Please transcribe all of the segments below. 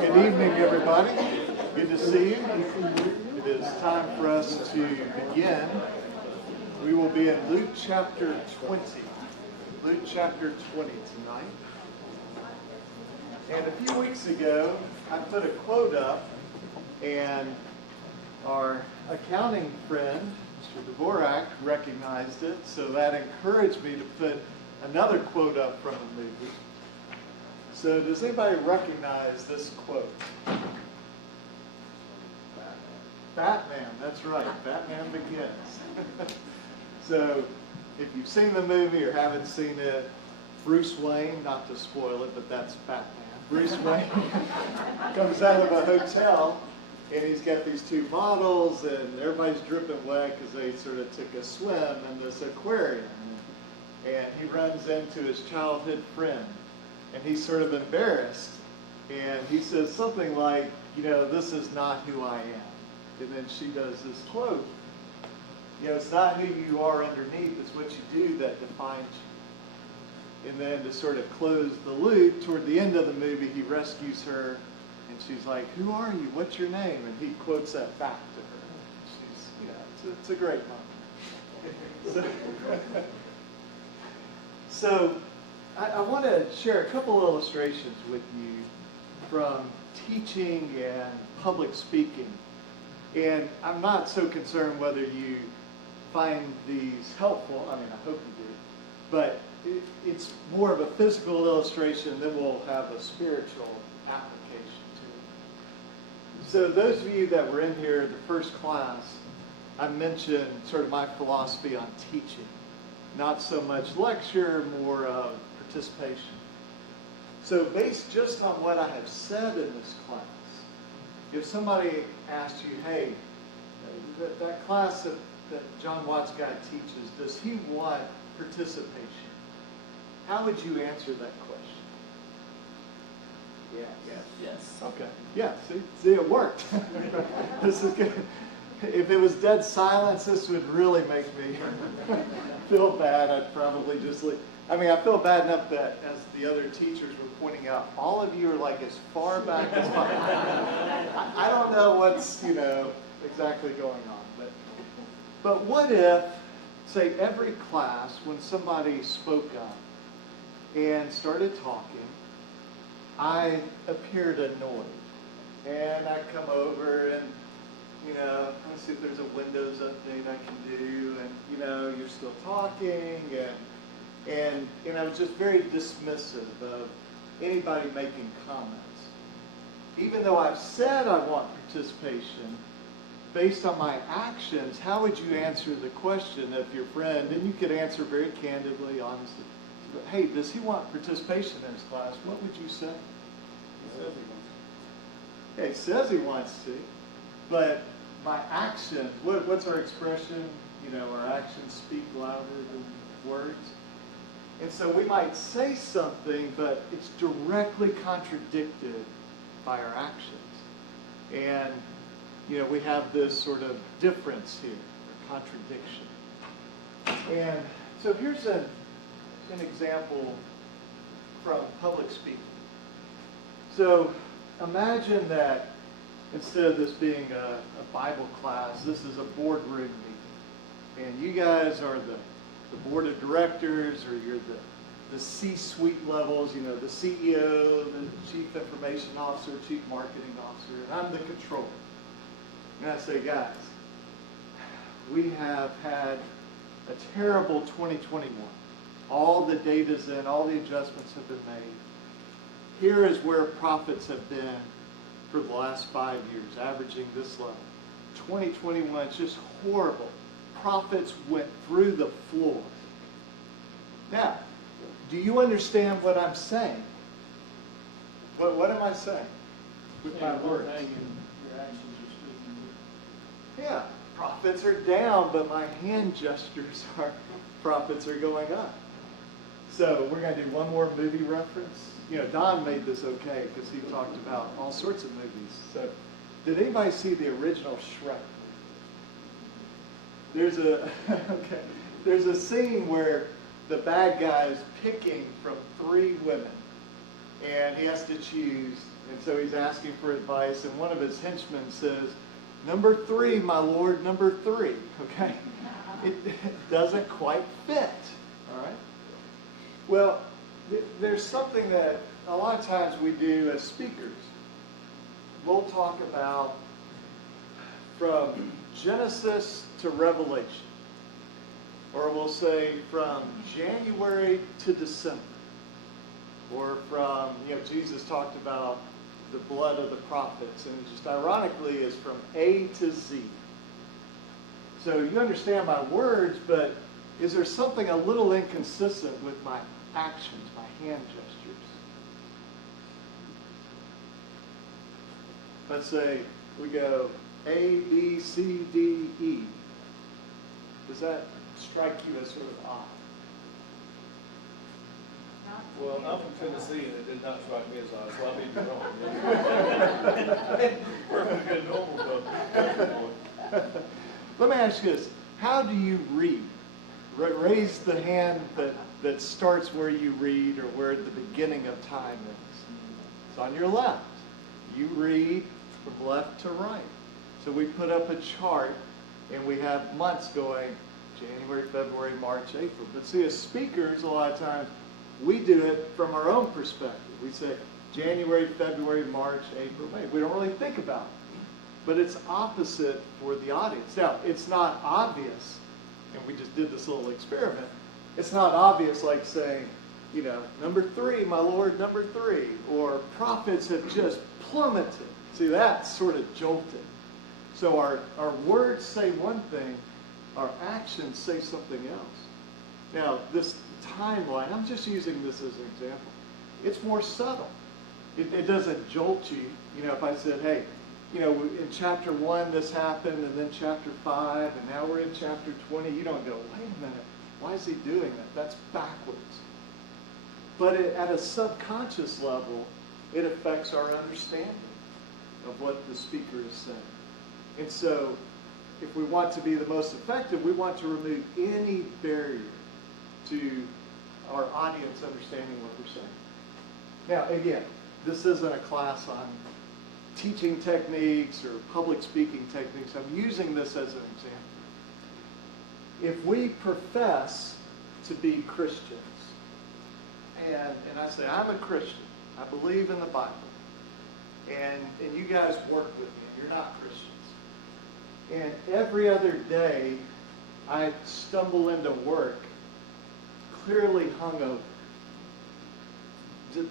Good evening, everybody. Good to see you. It is time for us to begin. We will be in Luke chapter 20. Luke chapter 20 tonight. And a few weeks ago, I put a quote up, and our accounting friend, Mr. Dvorak, recognized it, so that encouraged me to put another quote up from the movie. So does anybody recognize this quote? Batman, that's right. Batman Begins. So if you've seen the movie or haven't seen it, Bruce Wayne, not to spoil it, but that's Batman. Bruce Wayne comes out of a hotel, and he's got these two models, and everybody's dripping wet because they sort of took a swim in this aquarium. And he runs into his childhood friend, and he's sort of embarrassed, and he says something like, you know, this is not who I am. And then she does this quote, you know, it's not who you are underneath, it's what you do that defines you. And then to sort of close the loop, toward the end of the movie, he rescues her, and she's like, who are you? What's your name? And he quotes that back to her. She's, you know, it's a great moment. So I want to share a couple illustrations with you from teaching and public speaking. And I'm not so concerned whether you find these helpful. I mean, I hope you do. But it's more of a physical illustration, then we'll have a spiritual application to it. So those of you that were in here the first class, I mentioned sort of my philosophy on teaching. Not so much lecture, more of participation. So based just on what I have said in this class, if somebody asked you, hey, that class that John Watts guy teaches, does he want participation? How would you answer that question? Yes. Okay. Yeah, see it worked. This is good. If it was dead silence, this would really make me feel bad. I'd probably just leave. I mean, I feel bad enough that as the other teachers were pointing out, all of you are like as far back as possible. I don't know what's, you know, exactly going on. But what if, say, every class, when somebody spoke up and started talking, I appeared annoyed. And I come over and, you know, let's see if there's a Windows update I can do, and, you know, you're still talking, and I was just very dismissive of anybody making comments. Even though I've said I want participation, based on my actions, how would you answer the question if your friend, and you could answer very candidly, honestly, hey, does he want participation in his class? What would you say? He says he wants to, but my actions, what's our expression? You know, our actions speak louder than words. And so we might say something, but it's directly contradicted by our actions. And, you know, we have this sort of difference here, or contradiction. And so here's an example from public speaking. So imagine that instead of this being a Bible class, this is a boardroom meeting. And you guys are the board of directors, or you're the C-suite levels, you know, the CEO, the chief information officer, chief marketing officer, and I'm the controller. And I say, guys, we have had a terrible 2021. All the data's in, all the adjustments have been made. Here is where profits have been for the last 5 years, averaging this level. 2021 is just horrible. Profits went through the floor. Now, do you understand what I'm saying? What am I saying with my words? Yeah, profits are down, but my hand gestures are profits are going up. So we're going to do one more movie reference. You know, Don made this okay because he talked about all sorts of movies. So did anybody see the original Shrek? There's a scene where the bad guy is picking from 3 women, and he has to choose And so he's asking for advice, and one of his henchmen says, "Number 3, my lord, number 3." Okay? It doesn't quite fit. All right? Well, there's something that a lot of times we do as speakers. We'll talk about from Genesis to Revelation. Or we'll say from January to December. Or from, Jesus talked about the blood of the prophets. And just ironically is from A to Z. So you understand my words, but is there something a little inconsistent with my actions, my hand gestures? Let's say we go A, B, C, D, E. Does that strike you as sort of odd? Well, I'm from Tennessee, and it did not strike me as odd, so I may be wrong. Perfectly normal, though. Let me ask you this. How do you read? Raise the hand that starts where you read or where the beginning of time is. It's on your left. You read from left to right. So we put up a chart, and we have months going, January, February, March, April. But see, as speakers, a lot of times, we do it from our own perspective. We say January, February, March, April, May. We don't really think about it. But it's opposite for the audience. Now, it's not obvious, and we just did this little experiment. It's not obvious like saying, number 3, my lord, number 3. Or prophets have just plummeted. See, that's sort of jolted. So our words say one thing, our actions say something else. Now, this timeline, I'm just using this as an example. It's more subtle. It doesn't jolt you. If I said, hey, in chapter 1 this happened, and then chapter 5, and now we're in chapter 20, you don't go, wait a minute, why is he doing that? That's backwards. But at a subconscious level, it affects our understanding of what the speaker is saying. And so, if we want to be the most effective, we want to remove any barrier to our audience understanding what we're saying. Now, again, this isn't a class on teaching techniques or public speaking techniques. I'm using this as an example. If we profess to be Christians, and I say, I'm a Christian, I believe in the Bible, and you guys work with me, you're not Christians, and every other day I stumble into work clearly hungover.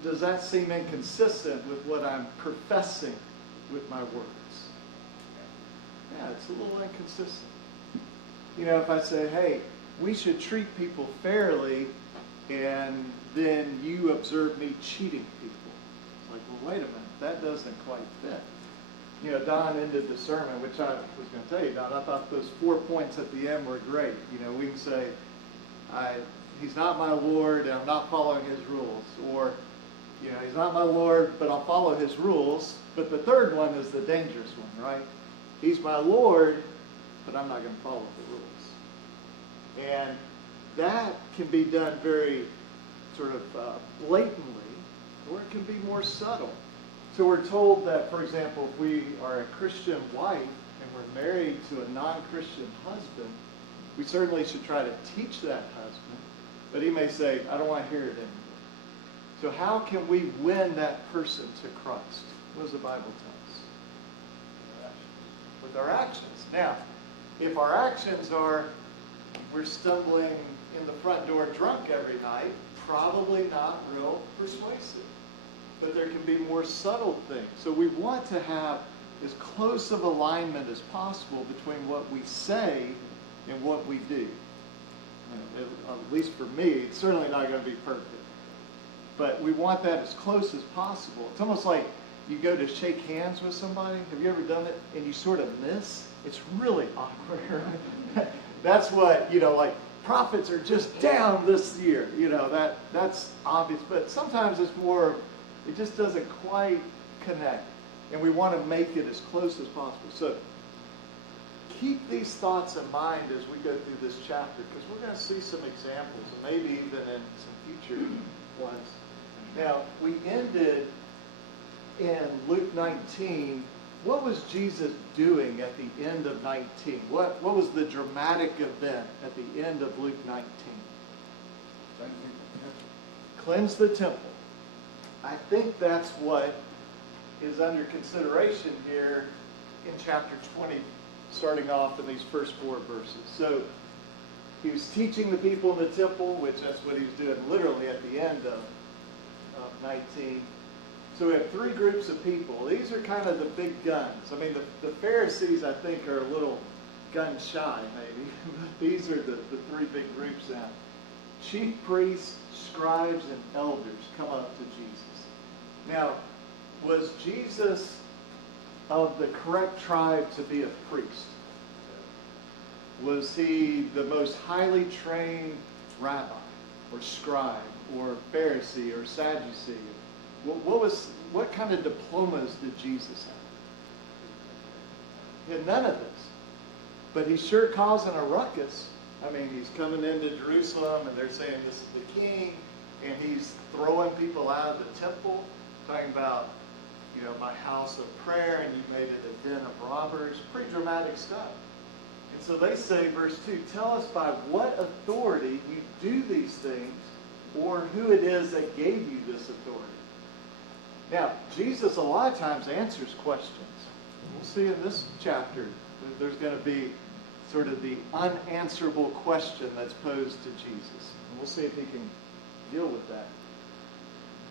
Does that seem inconsistent with what I'm professing with my words? Yeah, it's a little inconsistent. If I say, hey, we should treat people fairly, and then you observe me cheating people. It's like, well, wait a minute, that doesn't quite fit. Don ended the sermon, which I was going to tell you, Don, I thought those 4 points at the end were great. We can say, he's not my Lord, and I'm not following his rules. Or, he's not my Lord, but I'll follow his rules. But the third one is the dangerous one, right? He's my Lord, but I'm not going to follow the rules. And that can be done very sort of blatantly, or it can be more subtle. So we're told that, for example, if we are a Christian wife and we're married to a non-Christian husband, we certainly should try to teach that husband, but he may say, I don't want to hear it anymore. So how can we win that person to Christ? What does the Bible tell us? With our actions. Now, if our actions are we're stumbling in the front door drunk every night, probably not real persuasive. But there can be more subtle things. So we want to have as close of alignment as possible between what we say and what we do. At least for me, it's certainly not going to be perfect. But we want that as close as possible. It's almost like you go to shake hands with somebody. Have you ever done it? And you sort of miss? It's really awkward. That's what, like prophets are just down this year. That's obvious. But sometimes it's more, it just doesn't quite connect. And we want to make it as close as possible. So keep these thoughts in mind as we go through this chapter, because we're going to see some examples, and maybe even in some future ones. Now, we ended in Luke 19, what was Jesus doing at the end of 19? What was the dramatic event at the end of Luke 19? Cleanse the temple. I think that's what is under consideration here in chapter 20, starting off in these first 4 verses. So he was teaching the people in the temple, which that's what he was doing literally at the end of 19. So we have 3 groups of people. These are kind of the big guns. I mean, the Pharisees, I think, are a little gun shy, maybe. These are the 3 big groups now. Chief priests, scribes, and elders come up to Jesus. Now, was Jesus of the correct tribe to be a priest? Was he the most highly trained rabbi or scribe or Pharisee or Sadducee? What kind of diplomas did Jesus have? He had none of this. But he's sure causing a ruckus. I mean, he's coming into Jerusalem and they're saying this is the king, and he's throwing people out of the temple, talking about, you know, my house of prayer, and you made it a den of robbers. Pretty dramatic stuff. And so they say, verse 2, tell us by what authority you do these things, or who it is that gave you this authority. Now, Jesus a lot of times answers questions. We'll see in this chapter there's going to be sort of the unanswerable question that's posed to Jesus. And we'll see if he can deal with that.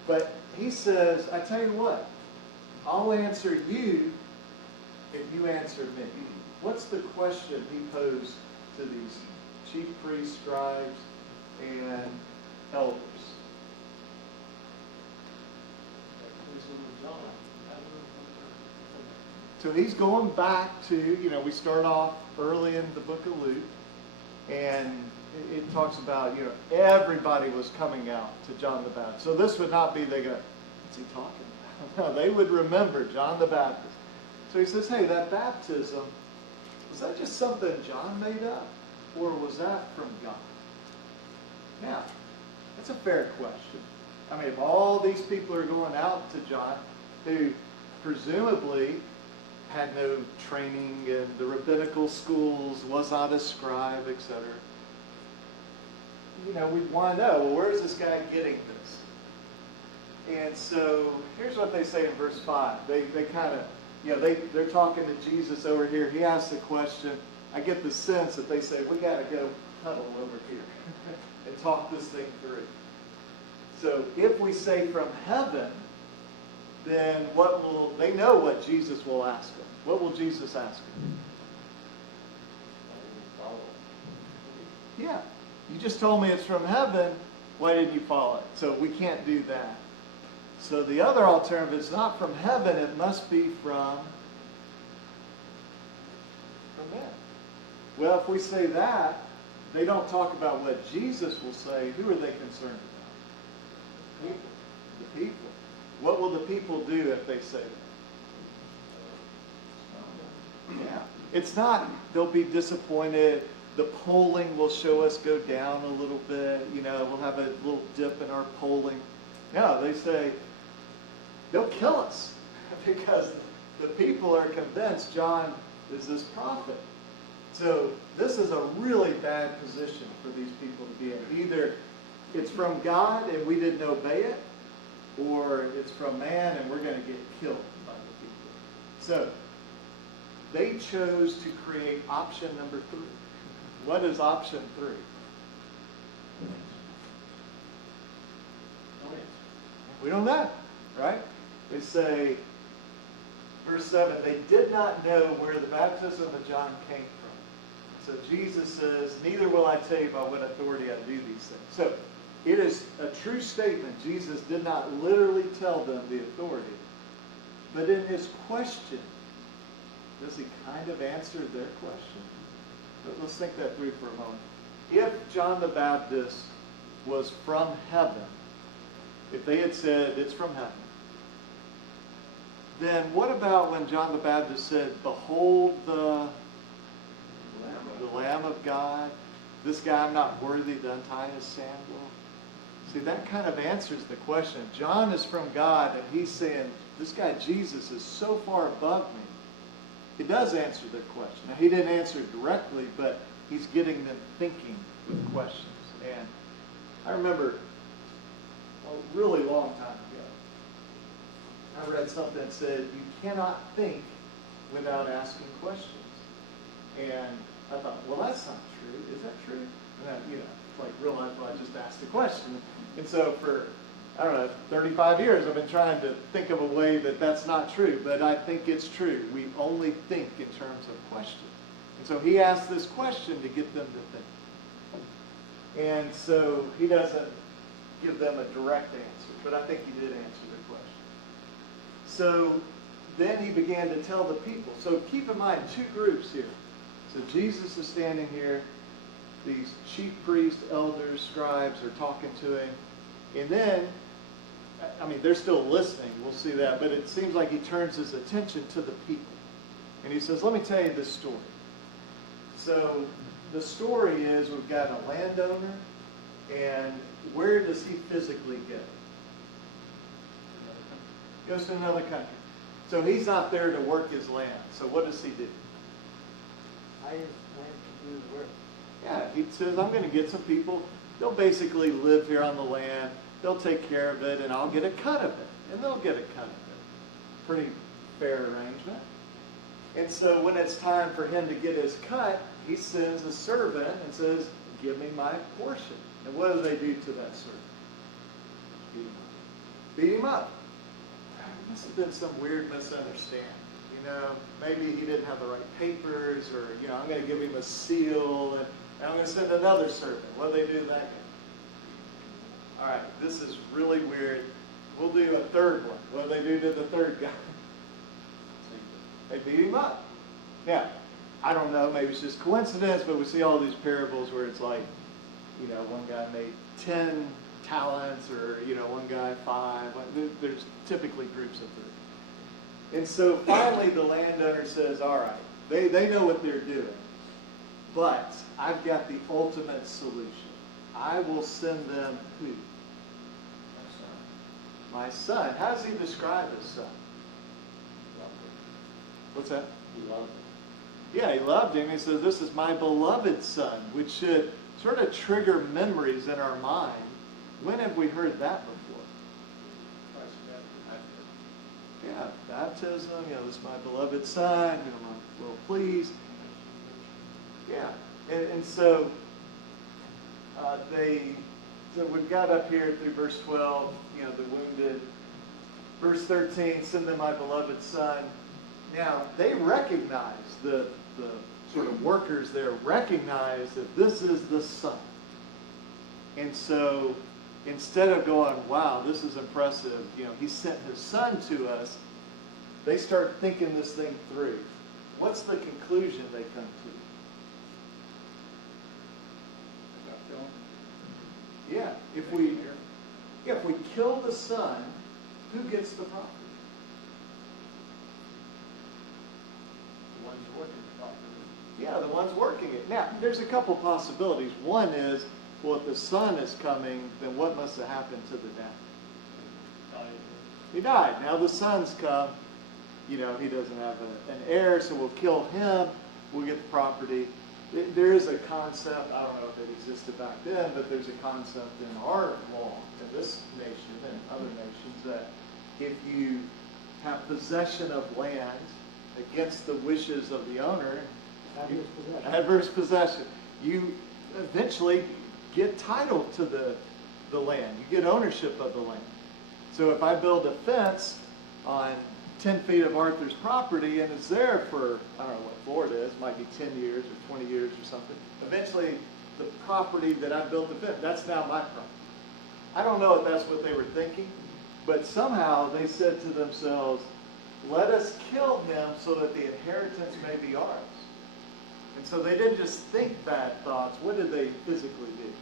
But he says, I tell you what, I'll answer you if you answer me. What's the question he posed to these chief priests, scribes, and elders? So he's going back to, you know, we start off early in the book of Luke, and it talks about, you know, everybody was coming out to John the Baptist. So this would not be, they go, what's he talking about? No, they would remember John the Baptist. So he says, hey, that baptism, was that just something John made up? Or was that from God? Now, that's a fair question. I mean, if all these people are going out to John, who presumably had no training in the rabbinical schools, was not a scribe, etc. You know, we'd want to know, well, where's this guy getting this? And so here's what they say in verse 5. They kind of, you know, they're talking to Jesus over here. He asks the question. I get the sense that they say, we got to go huddle over here and talk this thing through. So if we say from heaven, then what will, they know what Jesus will ask them. What will Jesus ask them? Yeah, you just told me it's from heaven. Why didn't you follow it? So we can't do that. So the other alternative is not from heaven, it must be from men. Well, if we say that, they don't talk about what Jesus will say. Who are they concerned about? People. The people. What will the people do if they say that? Yeah. It's not, they'll be disappointed. The polling will show us go down a little bit. You know, we'll have a little dip in our polling. No, they say, they'll kill us because the people are convinced John is this prophet. So this is a really bad position for these people to be in. Either it's from God and we didn't obey it, or it's from man and we're going to get killed by the people. So they chose to create option number 3. What is option 3? We don't know, right? They say, verse 7, they did not know where the baptism of John came from. So Jesus says, neither will I tell you by what authority I do these things. So it is a true statement. Jesus did not literally tell them the authority. But in his question, does he kind of answer their question? But let's think that through for a moment. If John the Baptist was from heaven, if they had said it's from heaven, then what about when John the Baptist said, behold the Lamb of God, this guy I'm not worthy to untie his sandal? See, that kind of answers the question. John is from God, and he's saying, this guy Jesus is so far above me. It does answer their question. Now, he didn't answer it directly, but he's getting them thinking with questions. And I remember a really long time ago, I read something that said, you cannot think without asking questions. And I thought, well, that's not true. Is that true? And I, like realized, well, I just asked a question. And so for, I don't know, 35 years, I've been trying to think of a way that that's not true. But I think it's true. We only think in terms of questions. And so he asked this question to get them to think. And so he doesn't give them a direct answer, but I think he did answer their question. So then he began to tell the people. So keep in mind, two groups here. So Jesus is standing here. These chief priests, elders, scribes are talking to him. And then, I mean, they're still listening. We'll see that. But it seems like he turns his attention to the people. And he says, let me tell you this story. So the story is we've got a landowner. And where does he physically go? Goes to another country. So he's not there to work his land. So what does he do? I have to do the work. Yeah, he says, I'm going to get some people. They'll basically live here on the land. They'll take care of it, and I'll get a cut of it. And they'll get a cut of it. Pretty fair arrangement. And so when it's time for him to get his cut, he sends a servant and says, give me my portion. And what do they do to that servant? Beat him up. Beat him up. There must have been some weird misunderstanding. Maybe he didn't have the right papers, or, I'm going to give him a seal, and I'm going to send another servant. What do they do to that guy? All right, this is really weird. We'll do a third one. What do they do to the third guy? They beat him up. Now, I don't know, maybe it's just coincidence, but we see all these parables where it's like, one guy made 10 talents, or, one guy 5. There's typically groups of 3. And so finally the landowner says, all right, they know what they're doing, but I've got the ultimate solution. I will send them who? My son. How does he describe his son? What's that? He loved him. Yeah, he loved him. He says, this is my beloved son, which should sort of trigger memories in our mind. When have we heard that before? Yeah, baptism, this is my beloved son, I'm well pleased. Yeah, and so we've got up here through verse 12, the wounded. Verse 13, send them my beloved son. Now, they recognize, the sort of workers there recognize that this is the son. And so instead of going, wow, this is impressive, he sent his son to us, they start thinking this thing through. What's the conclusion they come to? Yeah, if we kill the son, who gets the property? The ones working the property. Yeah, the ones working it. Now, there's a couple possibilities. One is, well, if the son is coming, then what must have happened to the dad? He died. Now the son's come. He doesn't have an heir, so we'll kill him. We'll get the property. There is a concept, I don't know if it existed back then, but there's a concept in our law, in this nation and other nations, that if you have possession of land against the wishes of the owner, adverse possession, you eventually get title to the land. You get ownership of the land. So if I build a fence on 10 feet of Arthur's property and it's there for, I don't know what floor it is, might be 10 years or 20 years or something, eventually the property that I built the fence, that's now my property. I don't know if that's what they were thinking, but somehow they said to themselves, let us kill him so that the inheritance may be ours. And so they didn't just think bad thoughts. What did they physically do?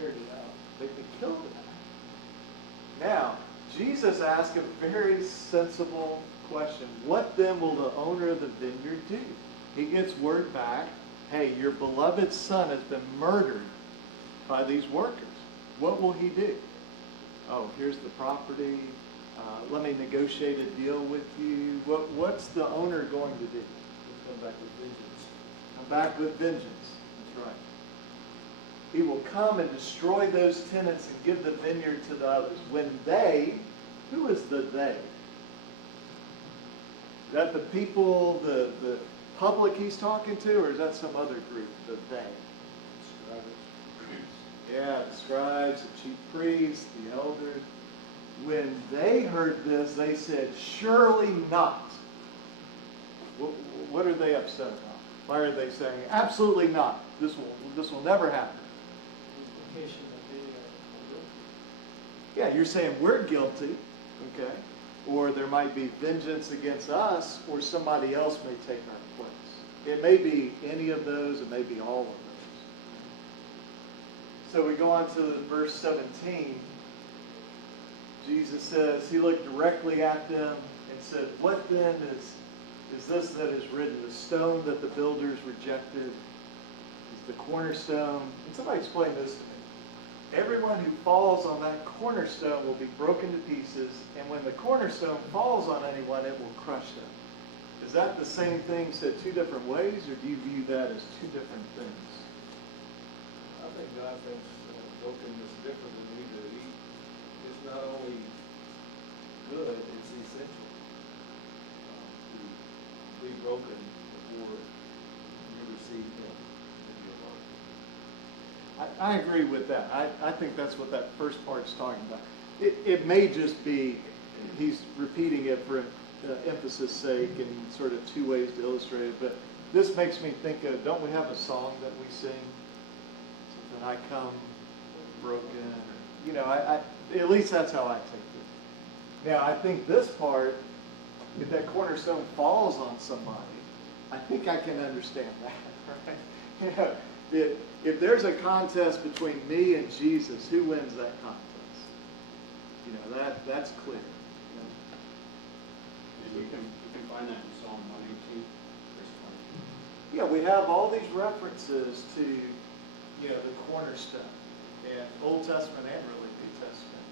Carried it out. They killed it. Now, Jesus asked a very sensible question. What then will the owner of the vineyard do? He gets word back, hey, your beloved son has been murdered by these workers. what will he do? Oh, here's the property. Let me negotiate a deal with you. What's the owner going to do? We'll come back with vengeance. Come back with vengeance. That's right. He will come and destroy those tenants and give the vineyard to the others. When they, who is the they? Is that the people, the public he's talking to, or is that some other group, the they? Yeah, the scribes, the chief priests, the elders. When they heard this, they said, surely not. What are they upset about? Why are they saying, absolutely not? This will never happen. Implication that they are guilty. Yeah, you're saying we're guilty, okay? Or there might be vengeance against us, or somebody else may take our place. It may be any of those, it may be all of those. So we go on to verse 17. Jesus says, he looked directly at them and said, what then is this that is written? The stone that the builders rejected is the cornerstone. Can somebody explain this to me? Everyone who falls on that cornerstone will be broken to pieces, and when the cornerstone falls on anyone, it will crush them. Is that the same thing said two different ways, or do you view that as two different things? I think God thinks brokenness is different than we do. It's not only good, it's essential to be broken before you receive Him in your life. I agree with that. I think that's what that first part's talking about. It may just be, he's repeating it for emphasis sake and sort of two ways to illustrate it, but this makes me think of, don't we have a song that we sing? Something, I come broken, or, you know, at least that's how I take it. Now, I think this part, if that cornerstone falls on somebody, I think I can understand that, right? You know, if there's a contest between me and Jesus, who wins that contest? You know, that's clear. You know? And you can find that in Psalm 118, verse 20. Yeah, we have all these references to, you know, the cornerstone in Old Testament and really New Testament.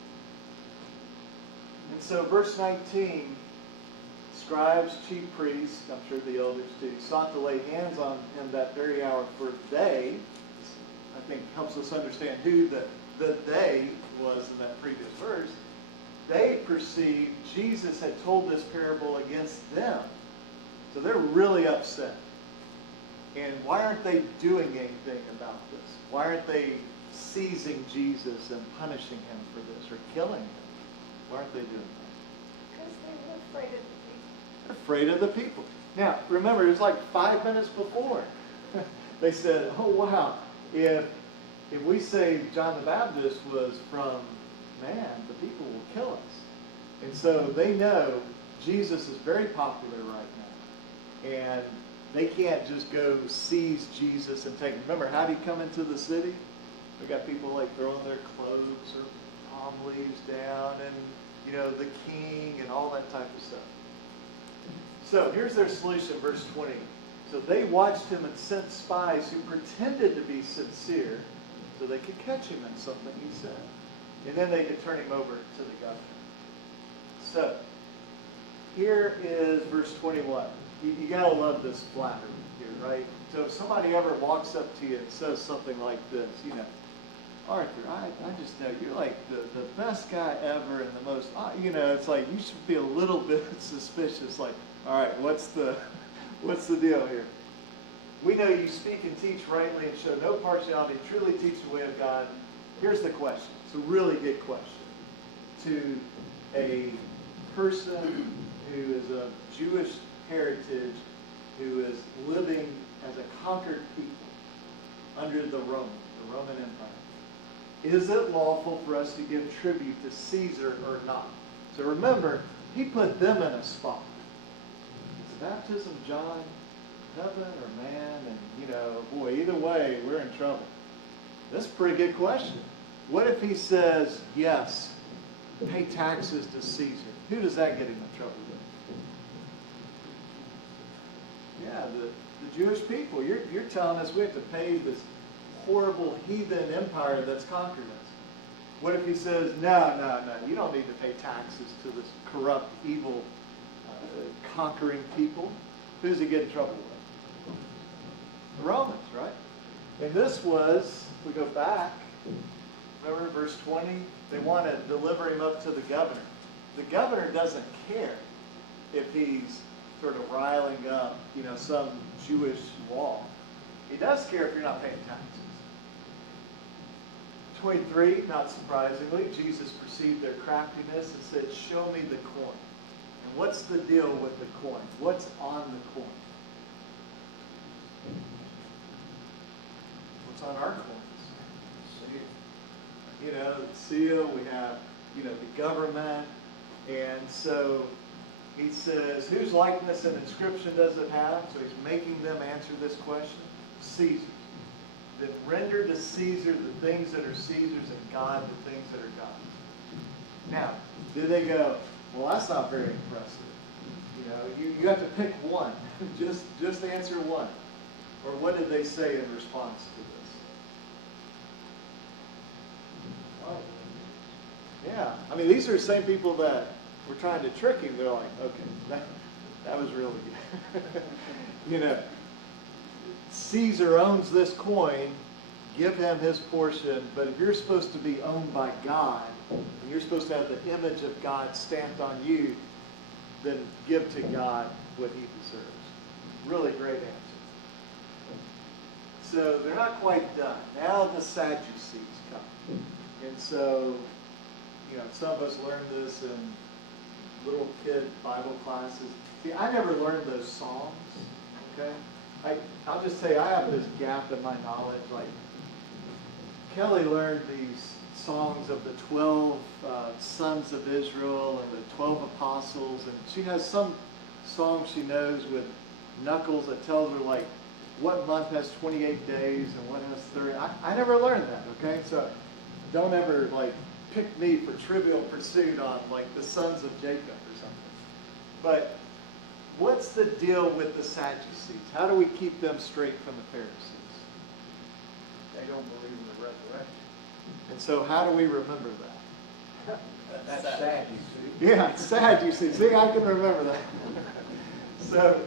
And so verse 19, scribes, chief priests, I'm sure the elders too, sought to lay hands on him that very hour, for they, I think helps us understand who the they was in that previous verse. They perceived Jesus had told this parable against them. So they're really upset. And why aren't they doing anything about this? Why aren't they seizing Jesus and punishing him for this or killing him? Why aren't they doing that? Because they were afraid of the people. They're afraid of the people. Now, remember, it was like 5 minutes before. They said, oh, wow, if we say John the Baptist was from man, the people will kill us. And so they know Jesus is very popular right now. And they can't just go seize Jesus and take him. Remember, how did he come into the city? We got people like throwing their cloaks or palm leaves down and, you know, the king and all that type of stuff. So here's their solution, verse 20. So they watched him and sent spies who pretended to be sincere so they could catch him in something he said. And then they could turn him over to the governor. So here is verse 21. You gotta love this flattery here, right? So if somebody ever walks up to you and says something like this, you know, Arthur, I just know you're like the best guy ever and the most, you know, it's like you should be a little bit suspicious, like, all right, what's the deal here? We know you speak and teach rightly and show no partiality, truly teach the way of God. Here's the question. It's a really good question. To a person who is of Jewish heritage, who is living as a conquered people under the Roman Empire, is it lawful for us to give tribute to Caesar or not? So remember, he put them in a spot. Is baptism John heaven or man? And, you know, boy, either way, we're in trouble. That's a pretty good question. What if he says, yes, pay taxes to Caesar? Who does that get him in trouble with? Yeah, the Jewish people. You're telling us we have to pay this horrible heathen empire that's conquered us. What if he says, no, you don't need to pay taxes to this corrupt, evil, conquering people? Who does he get in trouble with? The Romans, right? And this was, if we go back, remember verse 20? They want to deliver him up to the governor. The governor doesn't care if he's sort of riling up, some Jewish law. He does care if you're not paying taxes. 23, not surprisingly, Jesus perceived their craftiness and said, show me the coin. And what's the deal with the coin? What's on the coin? What's on our coins? Seal, we have, the government. And so he says, whose likeness and inscription does it have? So he's making them answer this question. Caesar's. Then render to Caesar the things that are Caesar's and God the things that are God's. Now, did they go, well, that's not very impressive. You have to pick one. just answer one. Or what did they say in response to this? Oh. Yeah. I mean, these are the same people that were trying to trick him. They're like, okay, that was really good. Caesar owns this coin, give him his portion, but if you're supposed to be owned by God, and you're supposed to have the image of God stamped on you, then give to God what he deserves. Really great answer. So they're not quite done. Now the Sadducees come. And so, some of us learned this in little kid Bible classes. See, I never learned those songs, okay? I'll just say I have this gap in my knowledge. Like, Kelly learned these songs of the 12 sons of Israel and the 12 apostles, and she has some songs she knows with knuckles that tells her, like, what month has 28 days and what has 30. I never learned that, okay? So don't ever, pick me for Trivial Pursuit on, the sons of Jacob or something. But what's the deal with the Sadducees? How do we keep them straight from the Pharisees? They don't believe in the resurrection. And so how do we remember that? That's sad, you see. Yeah, it's sad, you see. See, I can remember that. So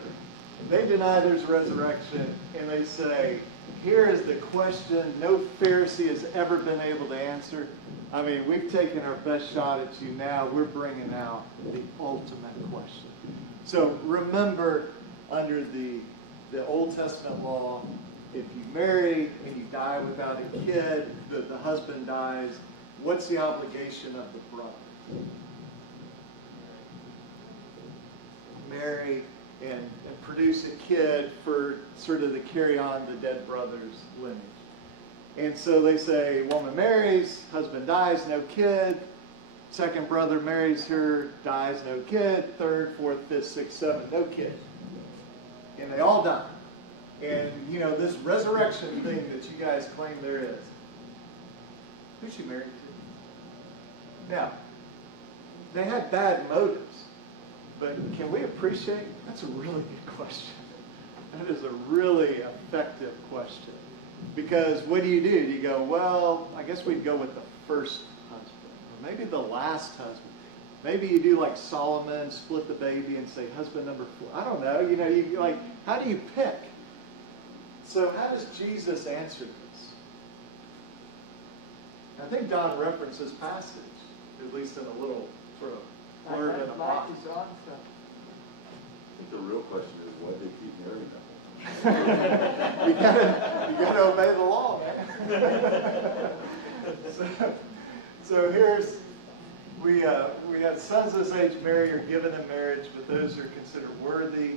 they deny there's resurrection, and they say, here is the question no Pharisee has ever been able to answer. I mean, we've taken our best shot at you now. We're bringing out the ultimate question. So remember, under the Old Testament law, if you marry and you die without a kid, the husband dies, what's the obligation of the brother? Marry and produce a kid for sort of to carry on the dead brother's lineage. And so they say, woman marries, husband dies, no kid. Second brother marries her, dies, no kid. Third, fourth, fifth, sixth, seventh, no kid. And they all die. And, this resurrection thing that you guys claim there is, who's she married to? Now, they had bad motives. But can we appreciate? That's a really good question. That is a really effective question. Because what do? You go, well, I guess we'd go with the first husband. Or maybe the last husband. Maybe you do like Solomon, split the baby and say husband number 4. I don't know. You how do you pick? So how does Jesus answer this? I think Don referenced this passage, at least in a little sort of blurb in a box. Mike is on stuff. I think the real question is why they keep marrying them. you gotta obey the law, man. so here's we have sons of this age marry or given in marriage, but those who are considered worthy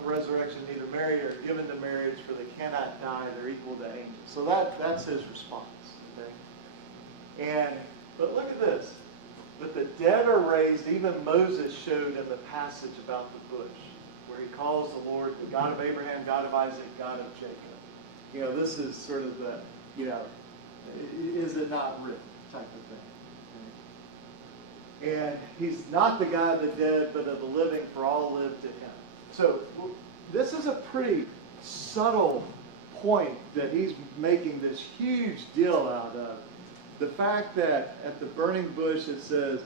of resurrection neither marry or given to marriage, for they cannot die; they're equal to angels. So that's his response. Okay? But look at this. But the dead are raised, even Moses showed in the passage about the bush, where he calls the Lord the God of Abraham, God of Isaac, God of Jacob. This is sort of the, is it not written type of thing. And he's not the God of the dead, but of the living, for all live to him. So this is a pretty subtle point that he's making this huge deal out of. the fact that at the burning bush it says,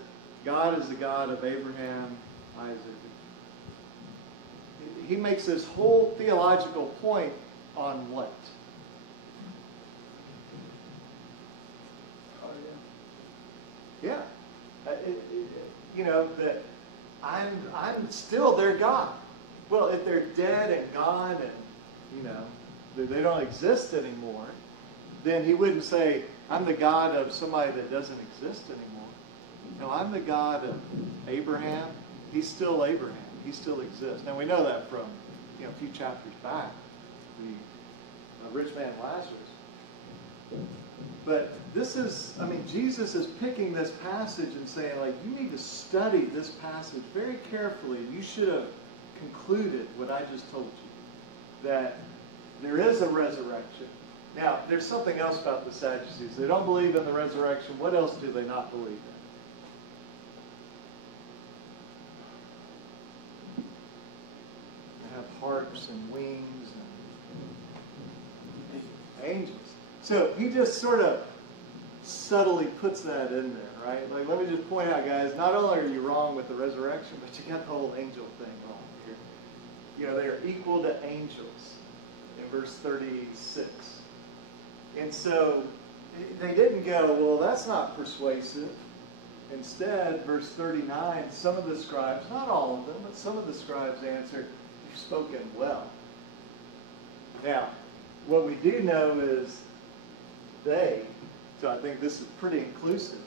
God is the God of Abraham, Isaac. He makes this whole theological point on what? Yeah. You know, that I'm still their God. Well, if they're dead and gone and, you know, they don't exist anymore, then he wouldn't say, I'm the God of somebody that doesn't exist anymore. No, I'm the God of Abraham. He's still Abraham. He still exists. Now, we know that from, you know, a few chapters back, the rich man Lazarus. But this is, I mean, Jesus is picking this passage and saying, like, you need to study this passage very carefully. You should have concluded what I just told you, that there is a resurrection. Now, there's something else about the Sadducees. They don't believe in the resurrection. What else do they not believe in? They have harps and wings and angels. So he just sort of subtly puts that in there, right? Like, let me just point out, guys, not only are you wrong with the resurrection, but you got the whole angel thing wrong here. You know, they are equal to angels in verse 36. And so they didn't go, well, that's not persuasive. Instead, verse 39, some of the scribes, not all of them, but some of the scribes answered, you've spoken well. Now, what we do know is they, so I think this is pretty inclusive,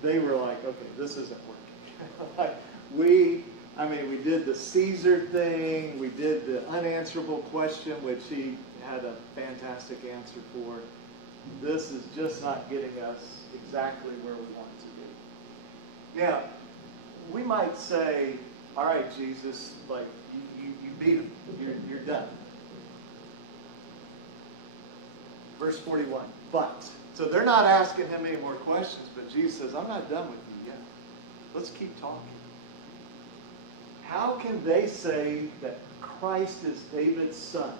they were like, okay, this isn't working. Like, we did the Caesar thing, we did the unanswerable question, which he had a fantastic answer for. This is just not getting us exactly where we want to be. Now, we might say, all right, Jesus, like, you beat him. You're done. Verse 41, but. So they're not asking him any more questions, but Jesus says, I'm not done with you yet. Let's keep talking. How can they say that Christ is David's son?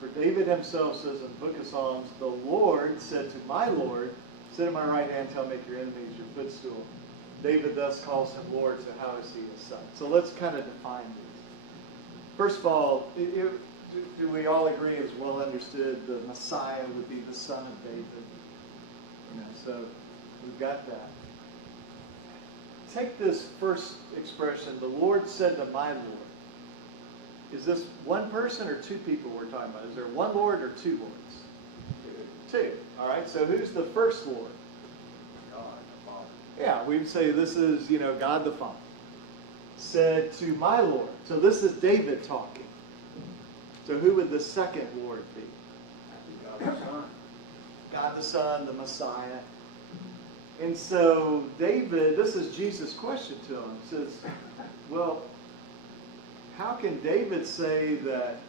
For David himself says in the book of Psalms, the Lord said to my Lord, sit at my right hand till I make your enemies your footstool. David thus calls him Lord, so how is he his son? So let's kind of define these. First of all, do we all agree, it's well understood, the Messiah would be the son of David? You know, so we've got that. Take this first expression, the Lord said to my Lord. Is this one person or two people we're talking about? Is there one Lord or two Lords? Two. All right, so who's the first Lord? God the Father. Yeah, we'd say this is, you know, God the Father. Said to my Lord. So this is David talking. So who would the second Lord be? God the Son. God the Son, the Messiah. And so David, this is Jesus' question to him. He says, well, how can David say that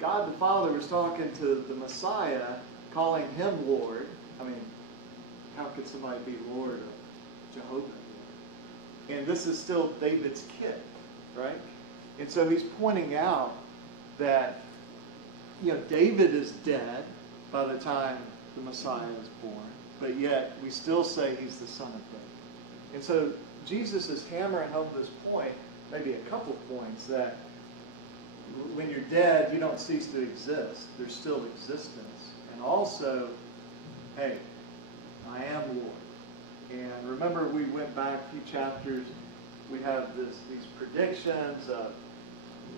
God the Father was talking to the Messiah, calling him Lord? I mean, how could somebody be Lord of Jehovah? And this is still David's kid, right? And so he's pointing out that, you know, David is dead by the time the Messiah is born, but yet we still say he's the son of David. And so Jesus is hammering home this point, maybe a couple points, that when you're dead, you don't cease to exist. There's still existence. And also, hey, I am Lord. And remember, we went back a few chapters. We have these predictions of,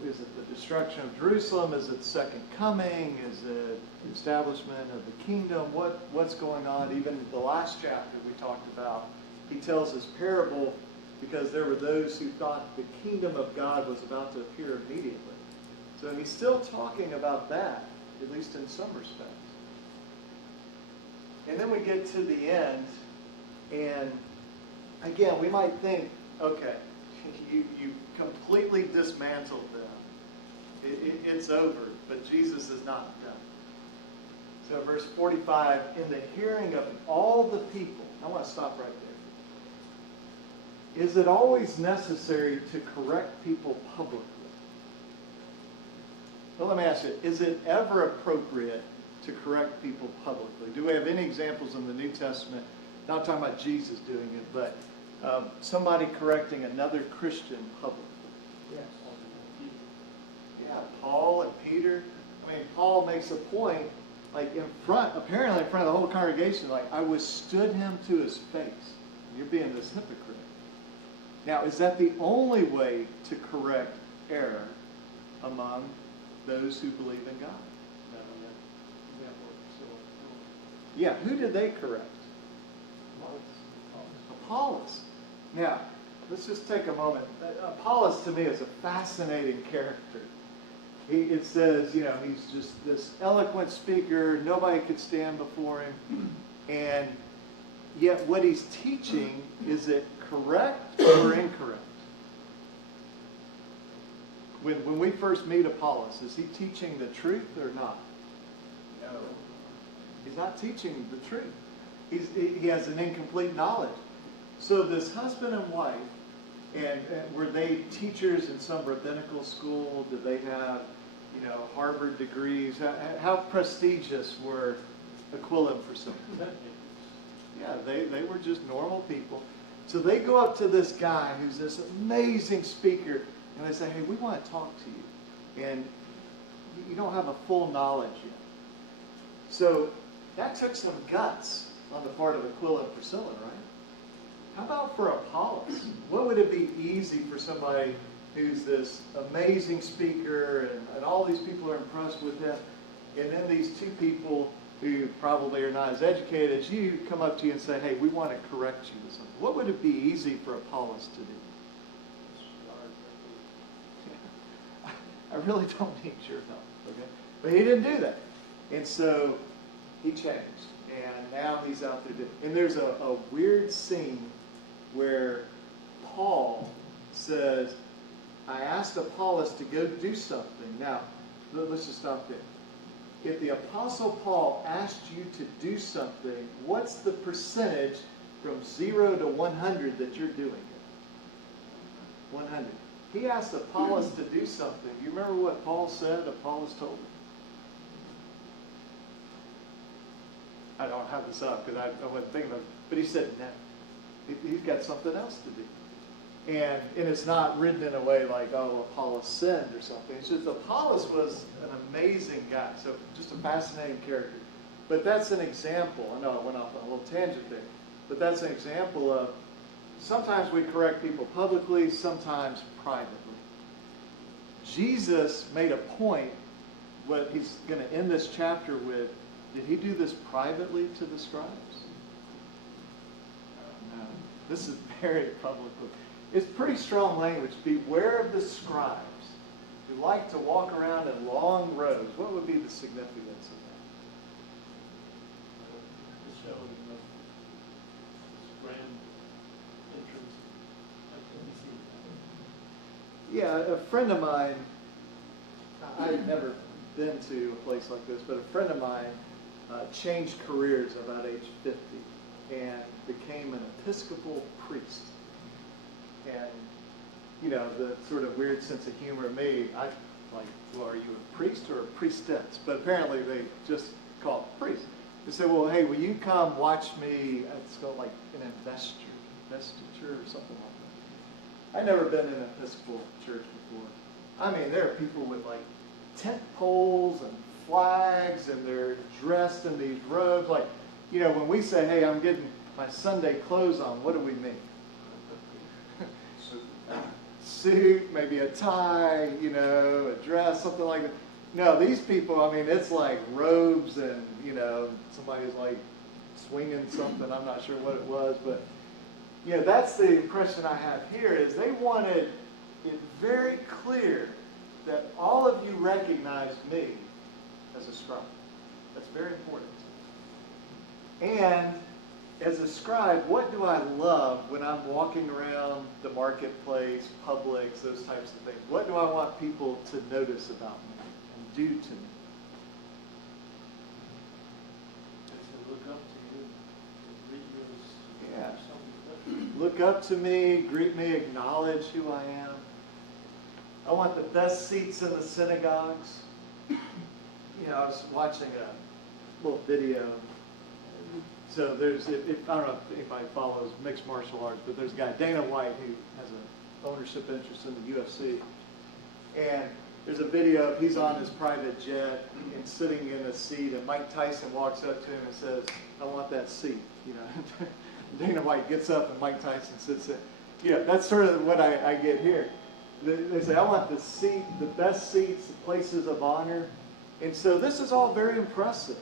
is it the destruction of Jerusalem? Is it second coming? Is it the establishment of the kingdom? What's going on? Even the last chapter we talked about, he tells this parable because there were those who thought the kingdom of God was about to appear immediately. So he's still talking about that, at least in some respects. And then we get to the end, and again, we might think, okay, you completely dismantled them. It's over, but Jesus is not done. So verse 45, in the hearing of all the people, I want to stop right there. Is it always necessary to correct people publicly? Well, let me ask you, is it ever appropriate to correct people publicly? Do we have any examples in the New Testament, not talking about Jesus doing it, but somebody correcting another Christian publicly? Yes. Yeah, Paul and Peter. I mean, Paul makes a point, like apparently in front of the whole congregation, like, I withstood him to his face. You're being this hypocrite. Now, is that the only way to correct error among those who believe in God? Yeah, who did they correct? Apollos. Now, let's just take a moment. Apollos to me is a fascinating character. It says, you know, he's just this eloquent speaker. Nobody could stand before him. And yet what he's teaching, is it correct or incorrect? When we first meet Apollos, is he teaching the truth or not? No. He's not teaching the truth. He has an incomplete knowledge. So this husband and wife, and were they teachers in some rabbinical school? Did they have, you know, Harvard degrees? How prestigious were Aquila and Priscilla? Yeah, they were just normal people. So they go up to this guy who's this amazing speaker, and they say, hey, we want to talk to you. And you don't have a full knowledge yet. So that took some guts on the part of Aquila and Priscilla, right? How about for Apollos? What would it be easy for somebody who's this amazing speaker and all these people are impressed with him, and then these two people who probably are not as educated as you come up to you and say, hey, we want to correct you with something. What would it be easy for Apollos to do? I really don't need your help, okay? But he didn't do that. And so he changed. And now he's out there doing. And there's a weird scene where Paul says, I asked Apollos to go do something. Now, let's just stop there. If the Apostle Paul asked you to do something, what's the percentage from 0 to 100 that you're doing it? 100. He asked Apollos to do something. Do you remember what Paul said Apollos told him? I don't have this up because I wasn't thinking of it. But he said no. He's got something else to do. And it's not written in a way like, oh, Apollos sinned or something. It's just Apollos was an amazing guy. So just a fascinating character. But that's an example. I know I went off on a little tangent there. But that's an example of sometimes we correct people publicly, sometimes privately. Jesus made a point, what he's going to end this chapter with. Did he do this privately to the scribes? No. This is very publicly. It's pretty strong language. Beware of the scribes who like to walk around in long robes. What would be the significance of that? The showing of this grand entrance. Yeah, a friend of mine, I've never been to a place like this, but a friend of mine changed careers about age 50 and became an Episcopal priest. And, you know, the sort of weird sense of humor of me, I like, well, are you a priest or a priestess? But apparently they just call it priest. They said, well, hey, will you come watch me? It's called like an investiture or something like that. I've never been in an Episcopal church before. I mean, there are people with like tent poles and flags, and they're dressed in these robes. Like, you know, when we say, hey, I'm getting my Sunday clothes on, what do we mean? Suit, maybe a tie, you know, a dress, something like that. No, these people, I mean, it's like robes and, you know, somebody's like swinging something. I'm not sure what it was, but, you know, that's the impression I have here is they wanted it very clear that all of you recognize me as a scribe. That's very important. And as a scribe, what do I love when I'm walking around the marketplace, Publix, those types of things? What do I want people to notice about me and do to me? They look up to you and greet you as something special. Look up to me, greet me, acknowledge who I am. I want the best seats in the synagogues. You know, I was watching little video. So there's, I don't know if anybody follows mixed martial arts, but there's a guy, Dana White, who has an ownership interest in the UFC. And there's a video of he's on his private jet and sitting in a seat, and Mike Tyson walks up to him and says, "I want that seat." You know, Dana White gets up and Mike Tyson sits in. Yeah, that's sort of what I get here. They say, "I want the seat, the best seats, the places of honor." And so this is all very impressive.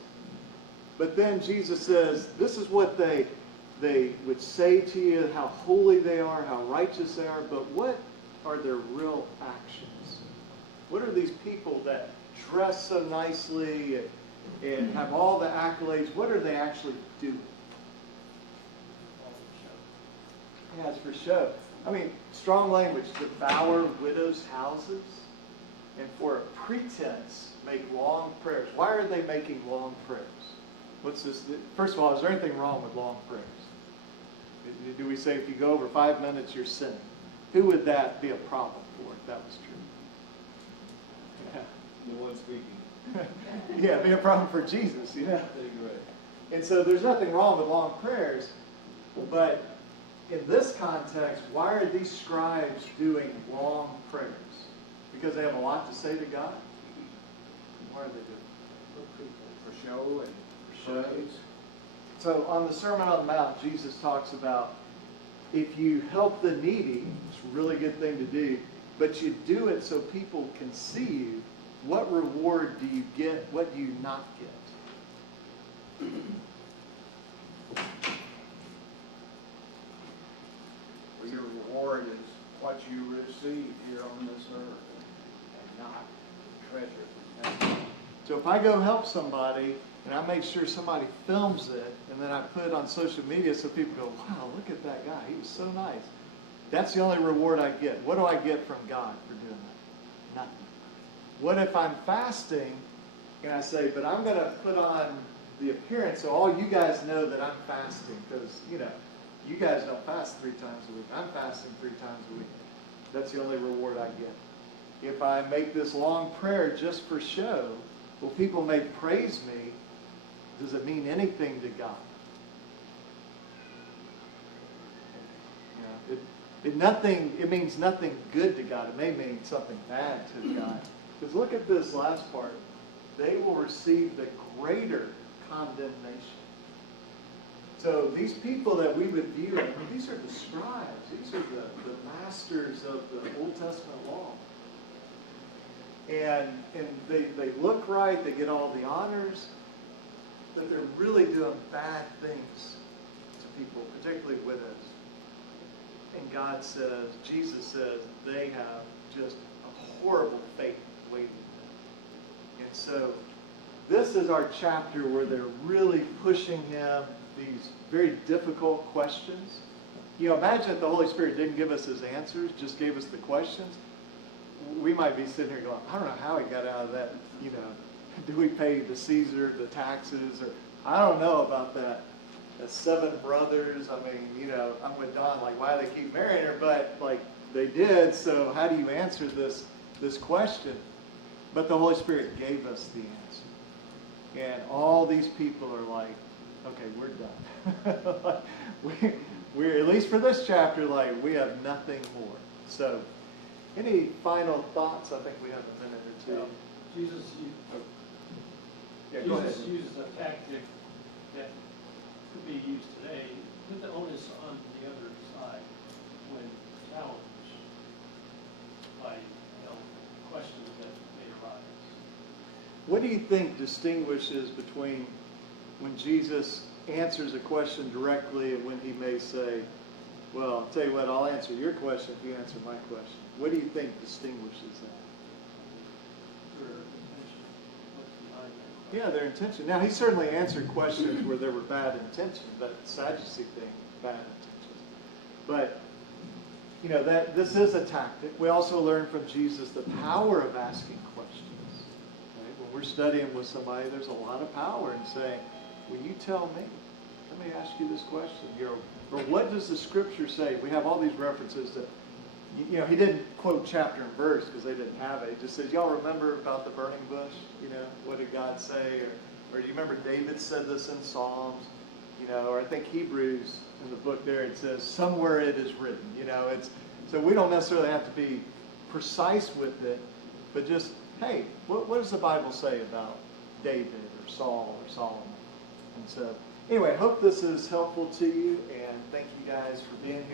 But then Jesus says, this is what they would say to you, how holy they are, how righteous they are, but what are their real actions? What are these people that dress so nicely and have all the accolades? What are they actually doing? Yeah, it's for show. I mean, strong language, devour widows' houses, and for a pretense make long prayers. Why are they making long prayers? What's this? First of all, is there anything wrong with long prayers? Do we say if you go over 5 minutes, you're sinning? Who would that be a problem for if that was true? Yeah. The one speaking. Yeah, it'd be a problem for Jesus, you know? Right. And so there's nothing wrong with long prayers, but in this context, why are these scribes doing long prayers? Because they have a lot to say to God? Why are they doing it? For show and Shows. So on the Sermon on the Mount, Jesus talks about if you help the needy, it's a really good thing to do, but you do it so people can see you, what reward do you get? What do you not get? well, your reward is what you receive here on this earth and not treasure from heaven. So if I go help somebody and I make sure somebody films it and then I put it on social media so people go, wow, look at that guy. He was so nice. That's the only reward I get. What do I get from God for doing that? Nothing. What if I'm fasting and I say, but I'm going to put on the appearance so all you guys know that I'm fasting because, you know, you guys don't fast 3 times a week. I'm fasting 3 times a week. That's the only reward I get. If I make this long prayer just for show, will people may praise me? Does it mean anything to God? You know, it means nothing good to God. It may mean something bad to God. Because look at this last part. They will receive the greater condemnation. So these people that we would view, these are the scribes. These are the masters of the Old Testament law. And they look right, they get all the honors, but they're really doing bad things to people, particularly widows. And God says, Jesus says, they have just a horrible fate waiting for them. And so this is our chapter where they're really pushing him these very difficult questions. You know, imagine if the Holy Spirit didn't give us his answers, just gave us the questions. We might be sitting here going, I don't know how he got out of that, you know, do we pay the Caesar the taxes? Or I don't know about that. The 7 brothers, I mean, you know, I'm with Don, like, why do they keep marrying her? But, like, they did, so how do you answer this question? But the Holy Spirit gave us the answer. And all these people are like, okay, we're done. we're, at least for this chapter, like, we have nothing more. So, any final thoughts? I think we have a minute or two. Jesus Go ahead. uses a tactic that could be used today, put the onus on the other side when challenged by questions that may arise. What do you think distinguishes between when Jesus answers a question directly and when he may say, well, I'll tell you what, I'll answer your question if you answer my question. What do you think distinguishes that? Their intention, what's behind that. Yeah, their intention. Now, he certainly answered questions where there were bad intentions, that Sadducee thing, bad intentions. But, you know, that this is a tactic. We also learn from Jesus the power of asking questions. Right? When we're studying with somebody, there's a lot of power in saying, will you tell me? Let me ask you this question. You know, or what does the Scripture say? We have all these references that, you know, he didn't quote chapter and verse because they didn't have it. He just says, y'all remember about the burning bush? You know, what did God say? Or Or do you remember David said this in Psalms? You know, or I think Hebrews in the book there, it says, somewhere it is written. You know, so we don't necessarily have to be precise with it, but just, hey, what does the Bible say about David or Saul or Solomon? And so, anyway, hope this is helpful to you, and thank you guys for being here.